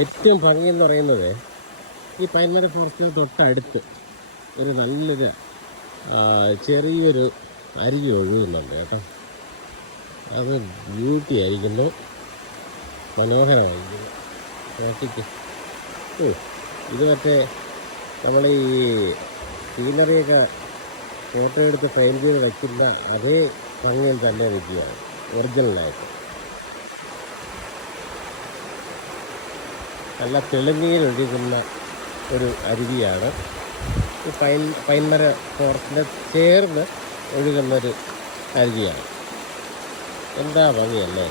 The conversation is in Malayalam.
ഏറ്റവും ഭംഗി എന്ന് പറയുന്നത് ഈ പൈൻമര ഫോറസ്റ്റിന് തൊട്ടടുത്ത് ഒരു നല്ലൊരു ചെറിയൊരു അരുവി ഒഴുകുന്നുണ്ട് കേട്ടോ. അത് ബ്യൂട്ടി ആയിരിക്കുന്നു, മനോഹരമായിരിക്കുന്നു. നോക്കിക്ക്. ഇത് മറ്റേ നമ്മൾ ഈ സീനറിയൊക്കെ ഫോട്ടോ എടുത്ത് ഫ്രെയിം ചെയ്ത് വയ്ക്കുന്ന അതേ ഭംഗിയിൽ തന്നെ നിൽക്കുകയാണ് ഒറിജിനലായിട്ട്. നല്ല തെളിനീരൊഴുകുന്ന ഒരു അരുവിയാണ് ഈ പൈൻമര ഫോറസ്റ്റിനെ ചേർന്ന് ഒഴുകുന്നൊരു അരുവിയാണ്. എന്താ ഭംഗിയല്ലേ.